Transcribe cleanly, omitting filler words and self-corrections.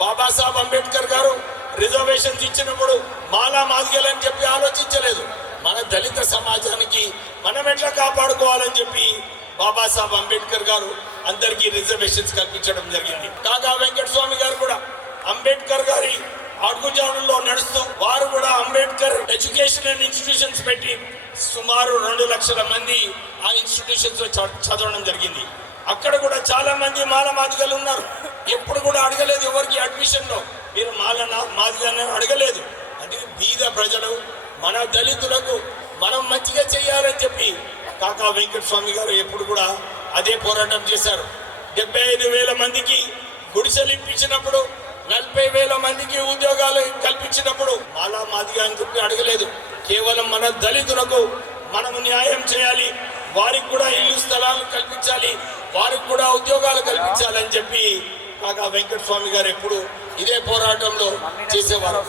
బాబాసాహెబ్ అంబేద్కర్ గారు రిజర్వేషన్స్ ఇచ్చినప్పుడు మాలా మాదిగలని చెప్పి ఆలోచించలేదు. మన దళిత సమాజానికి మనం ఎట్లా కాపాడుకోవాలని చెప్పి బాబాసాహెబ్ అంబేద్కర్ గారు అందరికీ రిజర్వేషన్స్ కల్పించడం జరిగింది. కాగా వెంకటస్వామి గారు కూడా అంబేద్కర్ గారి అడుగుజాడల్లో నడుస్తూ వారు కూడా అంబేద్కర్ ఎడ్యుకేషనల్ ఇన్స్టిట్యూషన్స్ పెట్టి సుమారు 2 లక్షల మంది ఆ ఇన్స్టిట్యూషన్స్ లో చదవడం జరిగింది. అక్కడ కూడా చాలా మంది మాల మాదిగలు ఉన్నారు. ఎప్పుడు కూడా అడగలేదు ఎవరికి అడ్మిషన్ లో మీరు మాల మాదిగని అడగలేదు. అది బీద ప్రజలు మన దళితులకు మనం మంచిగా చేయాలని చెప్పి కాకా వెంకటస్వామి గారు ఎప్పుడు కూడా అదే పోరాటం చేశారు. 75,000 మందికి గుడిసెలు ఇప్పించినప్పుడు 40,000 మందికి ఉద్యోగాలు కల్పించినప్పుడు మాలా మాదిగా అని చెప్పి అడగలేదు. కేవలం మన దళితులకు మనము న్యాయం చేయాలి, వారికి కూడా ఇల్లు స్థలాలు కల్పించాలి, వారికి కూడా ఉద్యోగాలు కల్పించాలని చెప్పి కాకా వెంకటస్వామి గారు ఎప్పుడు ఇదే పోరాటంలో చేసేవారు.